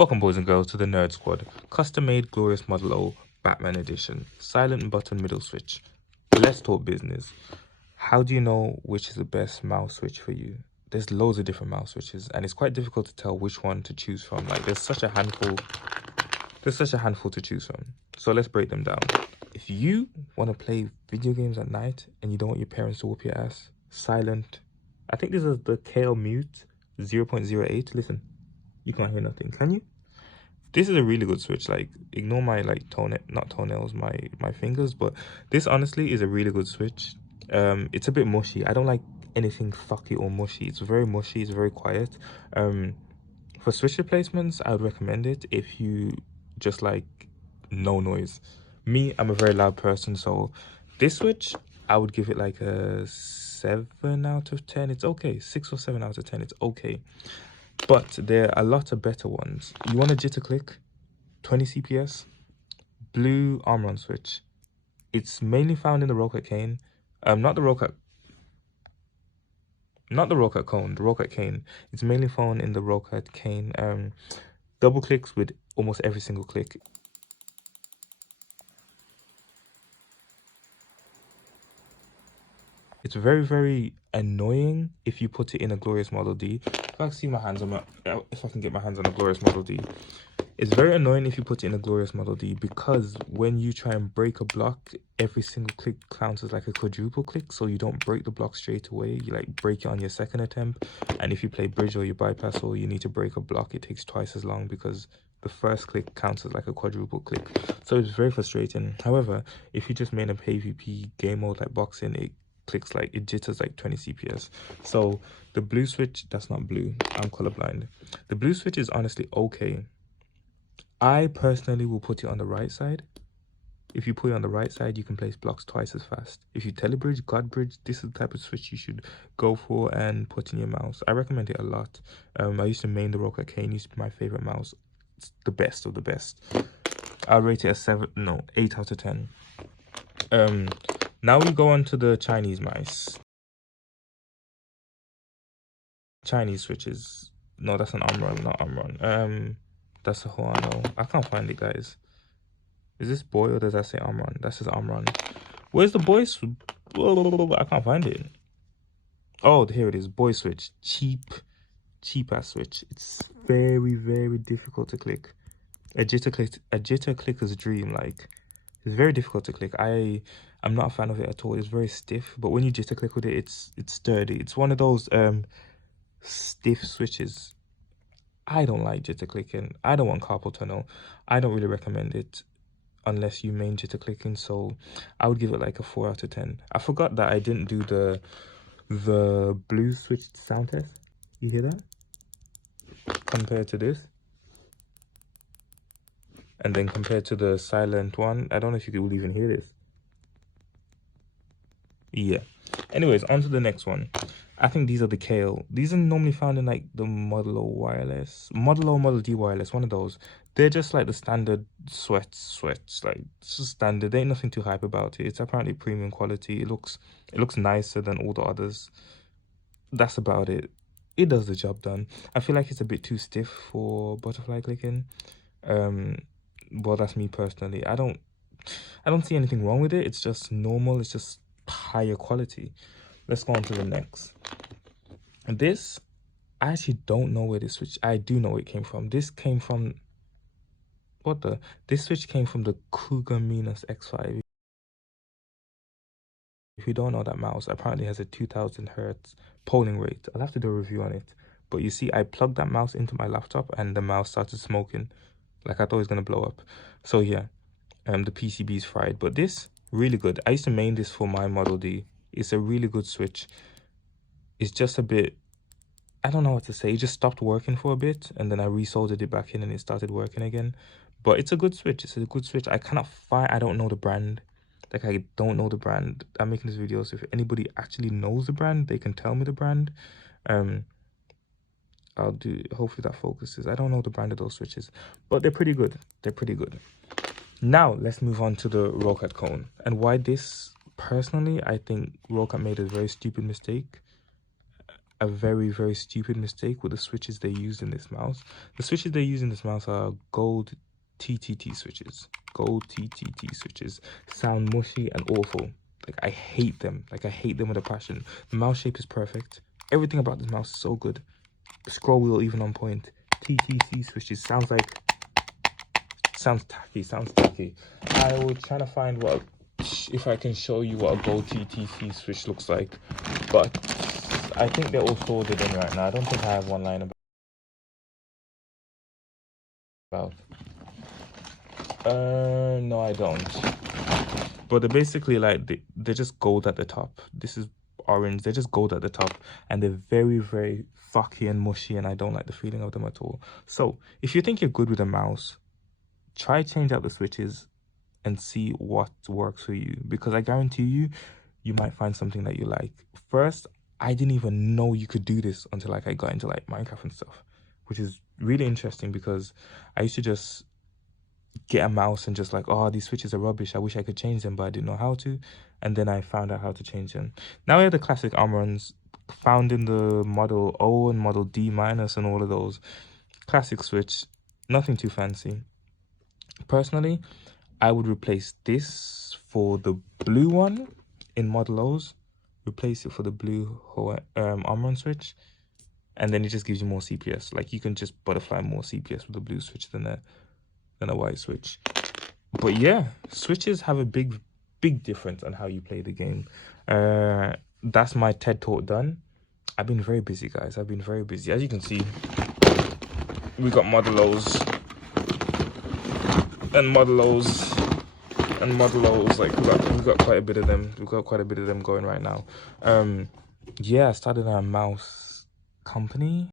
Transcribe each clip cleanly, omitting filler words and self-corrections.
Welcome boys and girls to the Nerd Squad, custom made glorious Model O Batman edition, silent button middle switch. Let's talk business. How do you know which is the best mouse switch for you? There's loads of different mouse switches and it's quite difficult to tell which one to choose from. Like there's such a handful to choose from. So let's break them down. If you want to play video games at night and you don't want your parents to whoop your ass, silent. I think this is the Kale Mute 0.08. Listen, you can't hear nothing, can you? This is a really good switch. Like, ignore my like my fingers, but this honestly is a really good switch. It's a bit mushy. I don't like anything fucky or mushy. It's very mushy, it's very quiet. For switch replacements, I would recommend it if you just like no noise. Me, I'm a very loud person, so this switch I would give it like a 7 out of 10. It's okay. 6 or 7 out of 10, it's okay. But there are a lot of better ones. You want a jitter click, 20 CPS, blue Omron switch. It's mainly found in the Rocket Cane. Not the Rocket Cone, the Rocket Cane. It's mainly found in the Rocket Cane. Double clicks with almost every single click. It's very, very annoying if you put it in a Glorious Model D. If I can see my hands on if I can get my hands on a Glorious Model D. It's very annoying if you put it in a Glorious Model D because when you try and break a block, every single click counts as like a quadruple click. So you don't break the block straight away. You like break it on your second attempt. And if you play bridge or you bypass or you need to break a block, it takes twice as long because the first click counts as like a quadruple click. So it's very frustrating. However, if you just made a PvP game mode like boxing, it jitters like 20 CPS. So the blue switch, that's not blue, I'm colorblind. The blue switch is honestly okay. I personally will put it on the right side. If you put it on the right side, you can place blocks twice as fast. If you telebridge, god bridge, this is the type of switch you should go for and put in your mouse. I recommend it a lot. I used to main the Rocket Cane, used to be my favorite mouse. It's the best of the best. I'll rate it a 8 out of 10. Now we go on to the Chinese mice. Chinese switches. No, that's an Omron, not Omron. That's a Huano. I can't find it, guys. Is this boy or does that say Omron? That says Omron. Where's the boy? I can't find it. Oh, here it is. Boy switch. Cheap ass switch. It's very, very difficult to click. A jitter clicker's dream. Like, it's very difficult to click. I'm not a fan of it at all. It's very stiff. But when you jitter click with it, it's sturdy. It's one of those stiff switches. I don't like jitter clicking. I don't want carpal tunnel. I don't really recommend it unless you main jitter clicking, so I would give it like a 4 out of 10. I forgot that I didn't do the blue switch sound test. You hear that? Compared to this. And then compared to the silent one, I don't know if you will even hear this. Yeah. Anyways, on to the next one. I think these are the Kale. These are normally found in like the Model O wireless, Model O, Model D wireless, one of those. They're just like the standard sweats. Like it's just standard. There ain't nothing too hype about it. It's apparently premium quality. It looks nicer than all the others. That's about it. It does the job done. I feel like it's a bit too stiff for butterfly clicking. Well, that's me personally. I don't see anything wrong with it. It's just normal. It's just higher quality. Let's go on to the next. This, I actually don't know where this switch, I do know where it came from. This came from, this switch came from the Cougar X5. If you don't know that mouse, apparently has a 2000 hertz polling rate. I'll have to do a review on it. But you see, I plugged that mouse into my laptop and the mouse started smoking. Like I thought it was going to blow up. So yeah, the PCB is fried. But this, really good. I used to main this for my Model D. It's a really good switch. It's just a bit, I don't know what to say. It just stopped working for a bit and then I resoldered it back in and it started working again. But it's a good switch. It's a good switch. I cannot find, I don't know the brand. Like, I don't know the brand. I'm making this video, so if anybody actually knows the brand, they can tell me the brand. I'll do, hopefully that focuses. I don't know the brand of those switches, but they're pretty good. They're pretty good. Now, let's move on to the Rocket Cone. And why this? Personally, I think Rocket made a very stupid mistake. a very, very stupid mistake with the switches they use in this mouse. The switches they use in this mouse are gold TTT switches. Gold TTT switches sound mushy and awful. Like, I hate them. Like, I hate them with a passion. The mouse shape is perfect. Everything about this mouse is so good. The scroll wheel even on point. TTC switches sounds tacky. I was trying to find if I can show you what a gold TTC switch looks like, but I think they're all soldered in right now. I don't think I have one line about. No, I don't. But they're basically like, they're just gold at the top. This is orange. They're just gold at the top, and they're very, very fucky and mushy, and I don't like the feeling of them at all. So if you think you're good with a mouse, try change out the switches and see what works for you, because I guarantee you might find something that you like. First, I didn't even know you could do this until like I got into like Minecraft and stuff, which is really interesting, because I used to just get a mouse and just like, oh, these switches are rubbish, I wish I could change them, but I didn't know how to. And then I found out how to change them. Now we have the classic Omrons found in the Model O and Model D minus and all of those. Classic switch, nothing too fancy. Personally, I would replace this for the blue one in Model O's. Replace it for the blue Omron switch, and then it just gives you more CPS. Like, you can just butterfly more CPS with the blue switch than a white switch. But yeah, switches have a big difference on how you play the game. That's my TED talk done. I've been very busy, guys. I've been very busy. As you can see, we got Model O's and Model O's and Model O's. Like, we got quite a bit of them. We've got quite a bit of them going right now. Yeah, I started a mouse company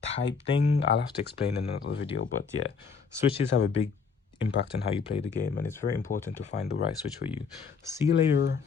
type thing. I'll have to explain in another video, but yeah, switches have a big impact on how you play the game, and it's very important to find the right switch for you. See you later.